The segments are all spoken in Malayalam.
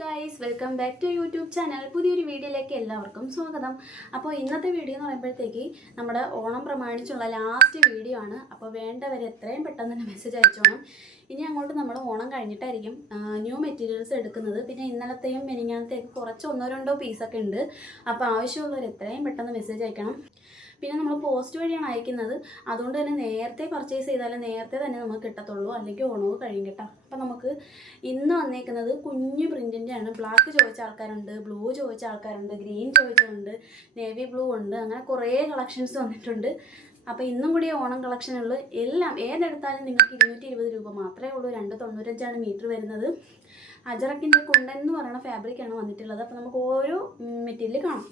Guys, welcome back to YouTube channel. പുതിയൊരു വീഡിയോയിലേക്ക് എല്ലാവർക്കും സ്വാഗതം. അപ്പോൾ ഇന്നത്തെ വീഡിയോ എന്ന് പറയുമ്പോഴത്തേക്ക് നമ്മുടെ ഓണം പ്രമാണിച്ചുള്ള ലാസ്റ്റ് വീഡിയോ ആണ്. അപ്പോൾ വേണ്ടവർ എത്രയും പെട്ടെന്ന് തന്നെ മെസ്സേജ് അയച്ചോണം. ഇനി അങ്ങോട്ട് നമ്മൾ ഓണം കഴിഞ്ഞിട്ടായിരിക്കും ന്യൂ മെറ്റീരിയൽസ് എടുക്കുന്നത്. പിന്നെ ഇന്നലത്തെയും മെനിങ്ങാനത്തെയൊക്കെ കുറച്ച് ഒന്നോ രണ്ടോ പീസൊക്കെ ഉണ്ട്. അപ്പോൾ ആവശ്യമുള്ളവർ എത്രയും പെട്ടെന്ന് മെസ്സേജ് അയക്കണം. പിന്നെ നമ്മൾ പോസ്റ്റ് വഴിയാണ് അയക്കുന്നത്. അതുകൊണ്ട് തന്നെ നേരത്തെ പർച്ചേസ് ചെയ്താൽ നേരത്തെ തന്നെ നമുക്ക് കിട്ടത്തുള്ളൂ, അല്ലെങ്കിൽ ഓണവും കഴിയും കേട്ടോ. അപ്പോൾ നമുക്ക് ഇന്ന് വന്നേക്കുന്നത് കുഞ്ഞു പ്രിൻറ്റിൻ്റെ ആണ്. ബ്ലാക്ക് ചോദിച്ച ആൾക്കാരുണ്ട്, ബ്ലൂ ചോദിച്ച ആൾക്കാരുണ്ട്, ഗ്രീൻ ചോദിച്ചതുണ്ട്, നേവി ബ്ലൂ ഉണ്ട്, അങ്ങനെ കുറേ കളക്ഷൻസ് വന്നിട്ടുണ്ട്. അപ്പോൾ ഇന്നും കൂടി ഓണം കളക്ഷനുള്ളൂ. എല്ലാം ഏതെടുത്താലും നിങ്ങൾക്ക് 220 രൂപ മാത്രമേ ഉള്ളൂ. 295 മീറ്റർ വരുന്നത്. അജറക്കിൻ്റെ കുണ്ടൻ എന്ന് പറയുന്ന ഫാബ്രിക്കാണ് വന്നിട്ടുള്ളത്. അപ്പോൾ നമുക്ക് ഓരോ മെറ്റീരിയൽ കാണാം.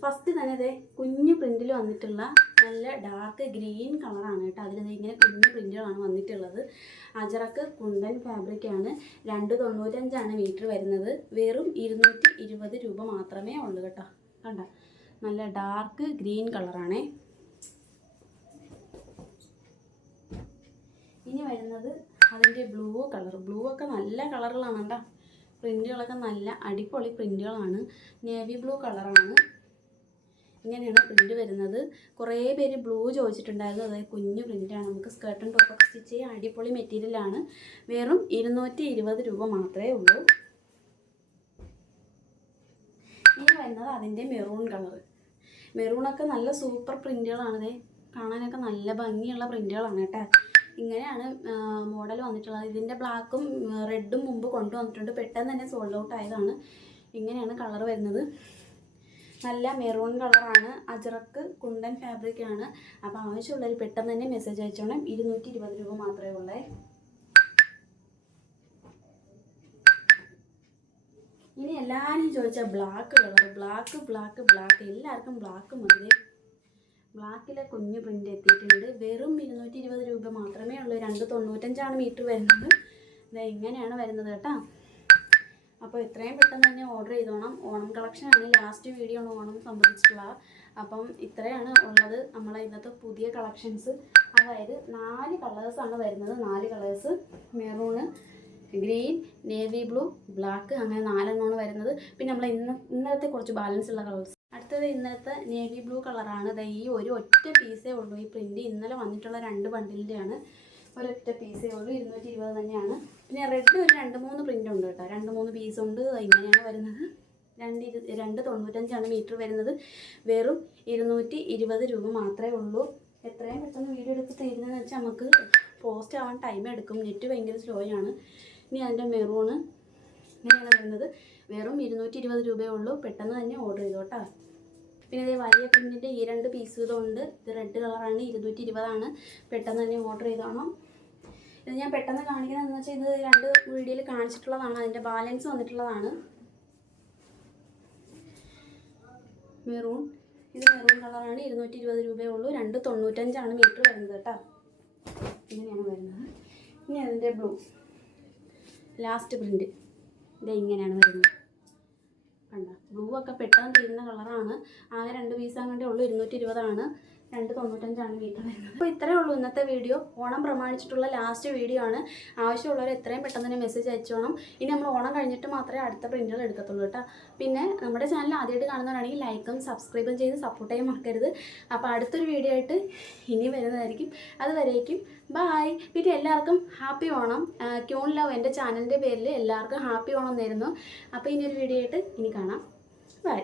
ഫസ്റ്റ് തന്നെ ഇതേ കുഞ്ഞു പ്രിൻറ്റിൽ വന്നിട്ടുള്ള നല്ല ഡാർക്ക് ഗ്രീൻ കളറാണ് കേട്ടോ. അതിൽ ഇങ്ങനെ കുഞ്ഞു പ്രിൻറ്റുകളാണ് വന്നിട്ടുള്ളത്. അജറക്ക് കുണ്ടൻ ഫാബ്രിക്കാണ്. 295 മീറ്റർ വരുന്നത്. വെറും 220 രൂപ മാത്രമേ ഉള്ളൂ കേട്ടോ. കണ്ട, നല്ല ഡാർക്ക് ഗ്രീൻ കളറാണേ. ഇനി വരുന്നത് അതിൻ്റെ ബ്ലൂ കളർ. ബ്ലൂ ഒക്കെ നല്ല കളറുകളാണ് കേട്ടോ. പ്രിൻറ്റുകളൊക്കെ നല്ല അടിപൊളി പ്രിൻറ്റുകളാണ്. നേവി ബ്ലൂ കളറാണ്. ഇങ്ങനെയാണ് പ്രിൻറ്റ് വരുന്നത്. കുറേ പേര് ബ്ലൂ ചോദിച്ചിട്ടുണ്ടായിരുന്നു. അതായത് കുഞ്ഞു പ്രിൻറ്റാണ്. നമുക്ക് സ്കേർട്ടും ടോപ്പൊക്കെ സ്റ്റിച്ച് ചെയ്യാൻ അടിപൊളി മെറ്റീരിയലാണ്. വെറും 220 രൂപ മാത്രമേ ഉള്ളൂ. ഇനി വരുന്നത് അതിൻ്റെ മെറൂൺ കളർ. മെറൂണൊക്കെ നല്ല സൂപ്പർ പ്രിൻറ്റുകളാണ്. കാണാനൊക്കെ നല്ല ഭംഗിയുള്ള പ്രിൻറ്റുകളാണ് കേട്ടോ. ഇങ്ങനെയാണ് മോഡൽ വന്നിട്ടുള്ളത്. ഇതിൻ്റെ ബ്ലാക്കും റെഡും മുമ്പ് കൊണ്ടുവന്നിട്ടുണ്ട്. പെട്ടെന്ന് തന്നെ സോൾഡ് ഔട്ട് ആയതാണ്. ഇങ്ങനെയാണ് കളർ വരുന്നത്. നല്ല മെറൂൺ കളറാണ്. അജറക്ക് കുണ്ടൻ ഫാബ്രിക്കാണ്. അപ്പോൾ ആവശ്യമുള്ളവർ പെട്ടെന്ന് തന്നെ മെസ്സേജ് അയച്ചോണം. 220 രൂപ മാത്രമേ ഉള്ളേ. ഇനി എല്ലാവരും ചോദിച്ചാൽ black colour. Black black black എല്ലാവർക്കും ബ്ലാക്ക് മതി. ബ്ലാക്കിലെ കുഞ്ഞു പ്രിൻ്റ് എത്തിയിട്ടുണ്ട്. വെറും 220 രൂപ മാത്രമേ ഉള്ളൂ. 295 മീറ്റർ വരുന്നത്. ഇങ്ങനെയാണ് വരുന്നത് കേട്ടോ. അപ്പോൾ എത്രയും പെട്ടെന്ന് തന്നെ ഓർഡർ ചെയ്തോണം. ഓണം കളക്ഷനാണ്. ലാസ്റ്റ് വീഡിയോ ആണ് ഓണം സംബന്ധിച്ചിട്ടുള്ളത്. അപ്പം ഇത്രയാണ് ഉള്ളത് നമ്മളെ ഇന്നത്തെ പുതിയ കളക്ഷൻസ്. അതായത് 4 കളേഴ്സാണ് വരുന്നത്. 4 colours: maroon, green, navy blue, black, അങ്ങനെ 4 എണ്ണമാണ് വരുന്നത്. പിന്നെ നമ്മൾ ഇന്നലത്തെ കുറച്ച് ബാലൻസ് ഉള്ള കളേഴ്സ്. അടുത്തത് ഇന്നലത്തെ നേവി ബ്ലൂ കളറാണ്. ഈ ഒരു ഒറ്റ പീസേ ഉള്ളൂ ഈ പ്രിൻറ്റ്. ഇന്നലെ വന്നിട്ടുള്ള 2 ബണ്ടിലിൻ്റെയാണ്. ഒരൊറ്റ പീസേ ഉള്ളൂ. 220 തന്നെയാണ്. പിന്നെ റെഡ് ഒരു 2-3 പ്രിൻ്റ് ഉണ്ട് കേട്ടോ. 2-3 പീസുണ്ട്. ഇങ്ങനെയാണ് വരുന്നത്. 295 മീറ്റർ വരുന്നത്. വെറും 220 രൂപ മാത്രമേ ഉള്ളൂ. എത്രയും പെട്ടെന്ന് വീഡിയോ എടുത്ത് തരുന്നതെന്ന് വെച്ചാൽ നമുക്ക് പോസ്റ്റ് ആവാൻ ടൈം എടുക്കും. നെറ്റ് ഭയങ്കര സ്ലോ ആണ്. ഇനി അതിൻ്റെ മെറൂണ് ഇങ്ങനെയാണ് വരുന്നത്. വെറും 220 രൂപയേ ഉള്ളൂ. പെട്ടെന്ന് തന്നെ ഓർഡർ ചെയ്തോട്ടോ. പിന്നെ ഇത് വലിയ പ്രിൻറ്റിൻ്റെ ഈ 2 പീസുകളുണ്ട്. ഇത് റെഡ് കളറാണ്. 220 പെട്ടെന്ന് തന്നെ ഓർഡർ ചെയ്തോണം. ഇത് ഞാൻ പെട്ടെന്ന് കാണിക്കുന്നതെന്ന് വെച്ചാൽ ഇത് 2 വീഡിയോയിൽ കാണിച്ചിട്ടുള്ളതാണ്. അതിൻ്റെ ബാലൻസ് വന്നിട്ടുള്ളതാണ്. മെറൂൺ, ഇത് മെറൂൺ കളറാണ്. 220 രൂപയേ ഉള്ളൂ. 295 മീറ്റർ വരുന്നത് കേട്ടോ. ഇങ്ങനെയാണ് വരുന്നത്. ഇനി അതിൻ്റെ ബ്ലൂ ലാസ്റ്റ് പ്രിൻറ്റ് ഇങ്ങനെയാണ് വരുന്നത്. കണ്ട, ബ്ലൂ ഒക്കെ പെട്ടെന്ന് തീരുന്ന കളറാണ്. ആകെ 2 പീസ് അങ്ങോട്ടേ ഉള്ളൂ. 220 295 മീറ്റർ വരുന്നത്. അപ്പോൾ ഇത്രയേ ഉള്ളൂ ഇന്നത്തെ വീഡിയോ. ഓണം പ്രമാണിച്ചിട്ടുള്ള ലാസ്റ്റ് വീഡിയോ ആണ്. ആവശ്യമുള്ളവർ എത്രയും പെട്ടെന്ന് തന്നെ മെസ്സേജ് അയച്ചോണം. ഇനി നമ്മൾ ഓണം കഴിഞ്ഞിട്ട് മാത്രമേ അടുത്ത പ്രിൻറ്റുകൾ എടുക്കത്തുള്ളൂ കേട്ടോ. പിന്നെ നമ്മുടെ ചാനൽ ആദ്യമായിട്ട് കാണുന്നവരാണെങ്കിൽ ലൈക്കും സബ്സ്ക്രൈബും ചെയ്ത് സപ്പോർട്ട് ചെയ്യാൻ മറക്കരുത്. അപ്പോൾ അടുത്തൊരു വീഡിയോ ആയിട്ട് ഇനി വരുന്നതായിരിക്കും. അതുവരേക്കും ബായ്. പിന്നെ എല്ലാവർക്കും ഹാപ്പി ഓണം. ക്യൂൺ ലവ് എൻ്റെ ചാനലിൻ്റെ പേരിൽ എല്ലാവർക്കും ഹാപ്പി ഓണം നേരുന്നു. അപ്പോൾ ഇനിയൊരു വീഡിയോ ആയിട്ട് ഇനി കാണാം. ബൈ.